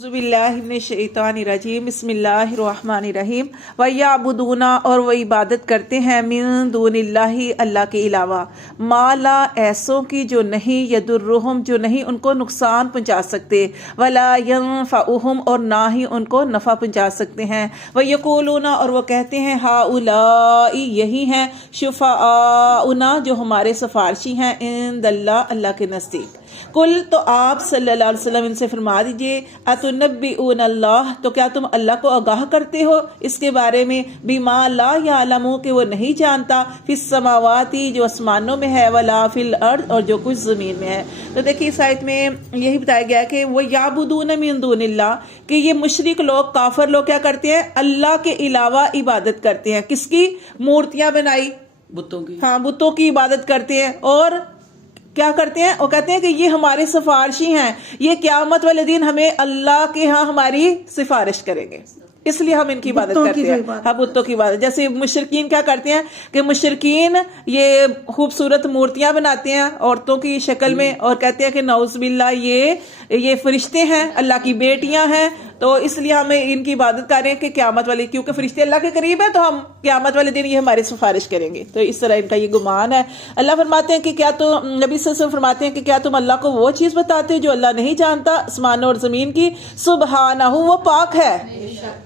बिस्मिल्लाहिर्रहमानिर्रहीम बिस्मिल्लाहिर्रहमानिर्रहीम वयअबुदूना और वो इबादत करते हैं मिन दूनिल्लाहि अल्लाह के अलावा माला ऐसों की जो नहीं यदुर्रुहुम जो नहीं उनको नुकसान पहुंचा सकते वला यनफउहुम और ना ही उनको नफ़ा पहुंचा सकते हैं वयक़ूलूना और वो कहते हैं हाउलाई यही हैं शुफ़ाउना जो हमारे सिफारशी हैं इंदल्लाह अल्लाह के नज़दीक कुल तो आप सल्लल्लाहु अलैहि वसल्लम इनसे फरमा दीजिए अतुनब्बिऊन अल्लाह तो क्या तुम अल्लाह को आगाह करते हो इसके बारे में बिमा ला यालमु कि वो नहीं जानता फिस समावाती जो आसमानों में है वला फिल अर्द और जो कुछ ज़मीन में है। तो देखिए इस आयत में यही बताया गया है कि वो याबुदून मिन दूनिल्लाह कि ये मुशरिक लोग काफिर लोग क्या करते हैं अल्लाह के अलावा इबादत करते हैं। किसकी? मूर्तियां बनाई, बुतों की। हाँ, बुतों की इबादत करते हैं और क्या करते हैं? वो कहते हैं कि ये हमारे सिफारशी हैं, ये क़यामत वाले दिन हमें अल्लाह के यहाँ हमारी सिफारिश करेंगे, इसलिए हम इनकी इबादत करते हैं। हाँ, बुतों की इबादत। जैसे मुशरिकीन क्या करते हैं कि मुशरिकीन ये खूबसूरत मूर्तियां बनाते हैं औरतों की शक्ल में और कहते हैं कि नौज़ बिल्लाह ये फरिश्ते हैं, अल्लाह की बेटियां हैं, तो इसलिए हमें इनकी इबादत कर रहे हैं कि क़यामत वाले, क्योंकि फरिश्ते अल्लाह के करीब है तो हम क़यामत वाले दिन ये हमारी सिफारिश करेंगे। तो इस तरह इनका ये गुमान है। अल्लाह फरमाते हैं कि क्या तो नबी सल्लल्लाहु अलैहि वसल्लम फरमाते हैं कि क्या तुम अल्लाह को वो चीज़ बताते हो जो अल्लाह नहीं जानता आसमानों और ज़मीन की। सुबहानहू वो पाक है,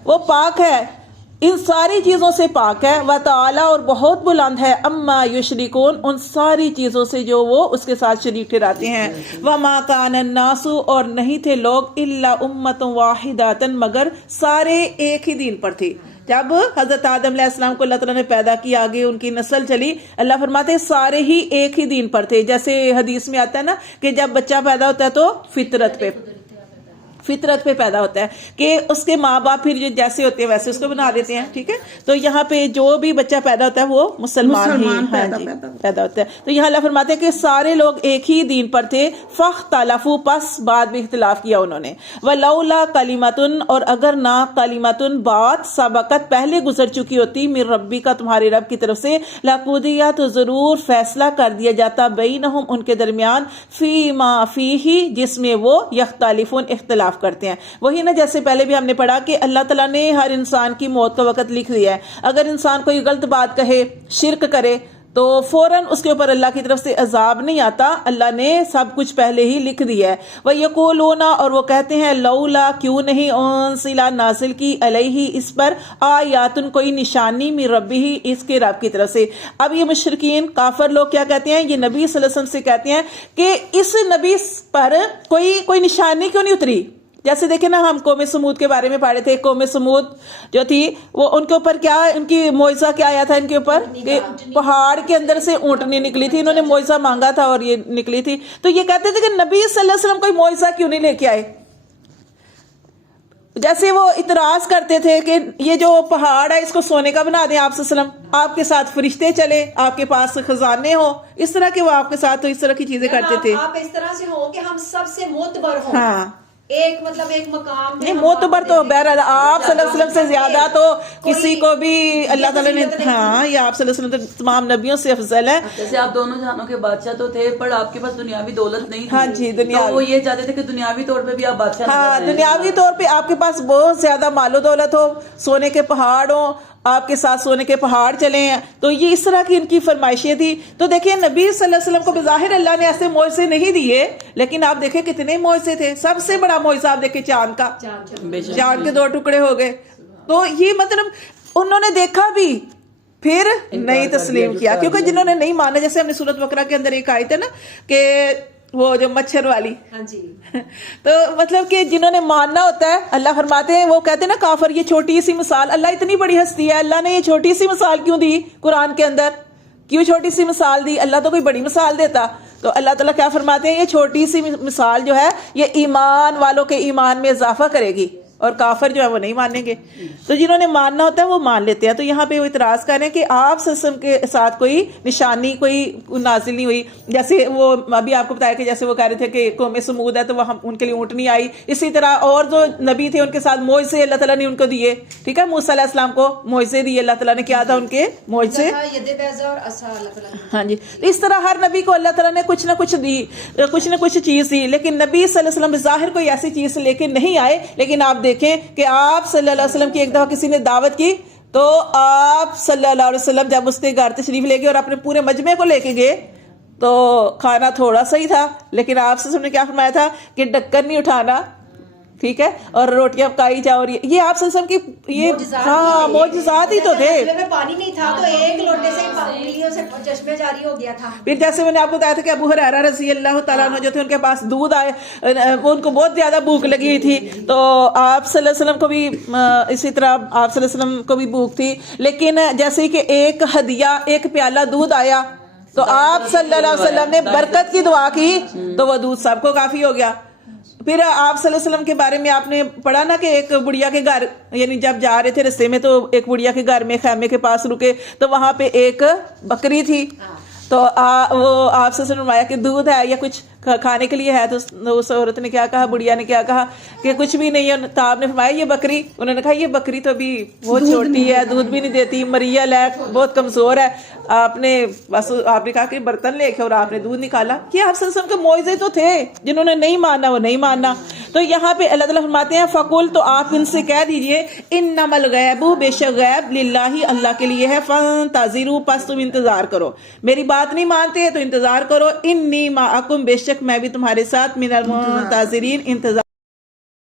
वो पाक है, इन सारी चीज़ों से पाक है। व ताला और बहुत बुलंद है अम्मा युशरिकून उन सारी चीज़ों से जो वो उसके साथ शरीक ठहराते हैं। व मा कान नासु और नहीं थे लोग इल्ला उम्मतुन वाहिदातन मगर सारे एक ही दीन पर थे। जब हजरत आदम अलैहिस्सलाम को अल्लाह ताला ने पैदा किया, आगे उनकी नस्ल चली, अल्लाह फरमाते हैं सारे ही एक ही दीन पर थे। जैसे हदीस में आता है ना कि जब बच्चा पैदा होता है तो फितरत पे पैदा होता है कि उसके माँ बाप फिर जो जैसे होते हैं वैसे उसको बना देते हैं। ठीक है, तो यहाँ पे जो भी बच्चा पैदा होता है वो मुसलमान ही पैदा होता है। तो यहाँ अल्लाह फरमाते हैं कि सारे लोग एक ही दीन पर थे। फख्तलफू पस बाद में इख्तिलाफ किया उन्होंने। वलौला कलिमतुन और अगर ना कलिमतुन बात सबकत पहले गुजर चुकी होती मिर रब्बी का तुम्हारे रब की तरफ से लकुदिया तो जरूर फैसला कर दिया जाता बैनहुम उनके दरमियान फी मा फीही जिसमें वो यख्तलिफून इख्तिलाफ करते हैं। वही ना जैसे पहले भी हमने पढ़ा कि अल्लाह ताला ने हर इंसान की मौत का वक्त लिख दिया है। अगर इंसान कोई गलत बात कहे, शिर्क करे तो फौरन उसके ऊपर अल्लाह की तरफ से अजाब नहीं आता, अल्लाह ने सब कुछ पहले ही लिख दिया है। वह यक़ूलूना और वो कहते हैं लौला क्यों नहीं उनसिला नासिल की अलैहि इस पर आयातुन कोई निशानी मिर रब्बिही इसके रब की तरफ से। अब ये मुशरिकीन काफिर लोग क्या कहते हैं, ये नबी सल्लल्लाहु अलैहि वसल्लम से कहते हैं कि इस नबी पर कोई निशानी क्यों नहीं उतरी। जैसे देखे ना हम कौम समूद के बारे में पढ़े थे, कौम समूद जो थी वो उनके ऊपर क्या उनकी मोइज़ा क्या आया था इनके ऊपर कि पहाड़ के अंदर से ऊंटनी निकली थी, इन्होंने मोइज़ा मांगा था और ये निकली थी। तो ये कहते थे कि नबी सल्लल्लाहु अलैहि वसल्लम कोई मोइज़ा क्यों नहीं लेके आए। जैसे वो इतराज करते थे कि ये जो पहाड़ है इसको सोने का बना दें आप सल्लम, आपके साथ फरिश्ते चले, आपके पास खजाने हो, इस तरह के वो आपके साथ तो इस तरह की चीजें करते थे। आप इस तरह से हो कि हम सबसे मोतबर हो। हाँ, एक मतलब एक मकाम नहीं मोतबर तो बहरहाल आप सल्लल्लाहु अलैहि वसल्लम से ज्यादा तो किसी को भी अल्लाह ताला ने, हाँ, ये आप सल्लल्लाहु अलैहि वसल्लम तो तमाम नबियों से अफजल है। जैसे आप दोनों जहानों के बादशाह तो थे पर आपके पास दुनियावी दौलत नहीं थी। हाँ जी, दुनिया तो वो ये चाहते थे कि दुनियावी तौर पे भी आप बादशाह। हाँ, दुनियावी तौर पे आपके पास बहुत ज्यादा मालो दौलत हो, सोने के पहाड़ हो, आपके साथ सोने के पहाड़ चले हैं, तो ये इस तरह की इनकी फरमाइशें थी। तो देखिए नबी सल्लल्लाहु अलैहि वसल्लम को बज़ाहिर अल्लाह ने ऐसे मोइज़े नहीं दिए, लेकिन आप देखें कितने मोइज़े थे। सबसे बड़ा मोइज़ा आप देखें चांद का, चांद के 2 टुकड़े हो गए। तो ये मतलब उन्होंने देखा भी फिर नहीं तस्लीम किया, क्योंकि जिन्होंने नहीं माना, जैसे हमने सूरत बकरा के अंदर एक आई थी ना कि वो जो मच्छर वाली, हाँ जी। तो मतलब कि जिन्होंने मानना होता है, अल्लाह फरमाते हैं, वो कहते हैं ना काफिर ये छोटी सी मिसाल, अल्लाह इतनी बड़ी हस्ती है, अल्लाह ने ये छोटी सी मिसाल क्यों दी कुरान के अंदर, क्यों छोटी सी मिसाल दी, अल्लाह तो कोई बड़ी मिसाल देता। तो अल्लाह ताला क्या फरमाते हैं, ये छोटी सी मिसाल जो है ये ईमान वालों के ईमान में इजाफा करेगी। اور کافر جو ہے وہ نہیں مانیں گے. تو جنہوں نے ماننا ہوتا ہے وہ مان لیتے ہیں. تو یہاں پہ وہ اعتراض کر رہے ہیں کہ آپ صلی اللہ علیہ وسلم کے ساتھ کوئی نشانی کوئی نازل نہیں ہوئی. جیسے وہ ابھی آپ کو بتایا کہ جیسے وہ کہہ رہے تھے کہ قوم سمود ہے تو وہ ان کے لیے اونٹ نہیں آئی. اسی طرح اور جو نبی تھے ان کے ساتھ معجزے اللہ تعالیٰ نے ان کو دیے. ٹھیک ہے, موسیٰ علیہ السلام کو معجزے دیے اللہ تعالیٰ نے. کیا تھا ان کے معجزے؟ ہاں جی. اس طرح ہر نبی کو اللہ تعالیٰ نے کچھ نہ کچھ دی, کچھ نہ کچھ چیز دی. لیکن نبی صلی اللہ علیہ وسلم ظاہر کوئی ایسی چیز لے کے نہیں آئے. لیکن آپ دیکھیں کہ آپ صلی اللہ علیہ وسلم کی ایک دفعہ کسی نے دعوت کی تو آپ صلی اللہ علیہ وسلم جب اس کے گھر تشریف لے گئے اور اپنے پورے مجمع کو لے کے گئے تو کھانا تھوڑا سا ہی تھا, لیکن آپ صلی اللہ علیہ وسلم نے کیا فرمایا تھا کہ ڈکن نہیں اٹھانا, ٹھیک ہے, اور روٹیاں پکائی جاؤ. اور یہ آپ صلی اللہ علیہ وسلم کی یہ ہاں معجزات ہی تو تھے. پانی نہیں تھا تو ایک لوٹے سے چشمے جاری ہو گیا تھا. پھر جیسے میں نے آپ کو بتایا تھا کہ ابو ہریرہ رضی اللہ تعالیٰ عنہ جو تھے ان کے پاس دودھ آئے, وہ ان کو بہت زیادہ بھوک لگی ہوئی تھی. تو آپ صلی اللہ علیہ وسلم کو بھی اسی طرح آپ صلی اللہ علیہ وسلم کو بھی بھوک تھی. لیکن جیسے کہ ایک ہدیہ ایک پیالہ دودھ آیا تو آپ صلی اللہ علیہ وسلم نے برکت کی دعا کی تو وہ دودھ سب کو کافی ہو گیا. پھر آپ صلی اللہ علیہ وسلم کے بارے میں آپ نے پڑھا نا کہ ایک بڑھیا کے گھر, یعنی جب جا رہے تھے رستے میں تو ایک بڑھیا کے گھر میں خیمے کے پاس رکے تو وہاں پہ ایک بکری تھی. تو وہ آپ صلی اللہ علیہ وسلم نے کہ دودھ ہے یا کچھ کھانے کے لیے ہے. تو اس عورت نے کیا کہا, بڑھیا نے کیا کہا کہ کچھ بھی نہیں ہے. تو آپ نے فرمایا یہ بکری, انہوں نے کہا یہ بکری تو ابھی بہت چھوٹی ہے, دودھ بھی نہیں دیتی, مریل ہے, بہت کمزور ہے. آپ نے کہا کہ برتن لے کے اور آپ نے دودھ نکالا. یہ آپ صلی اللہ علیہ وسلم کے معجزے تو تھے, جنہوں نے نہیں ماننا وہ نہیں ماننا. تو یہاں پہ اللہ تعالیٰ فرماتے ہیں فقل, تو آپ ان سے کہہ دیجئے انما الغیب, بے شک غیب للہ, اللہ کے لیے ہے, فانتظروا, پس تم انتظار کرو. میری بات نہیں مانتے تو انتظار کرو. انی معکم, بے شک میں بھی تمہارے ساتھ, من المنتظرین, انتظار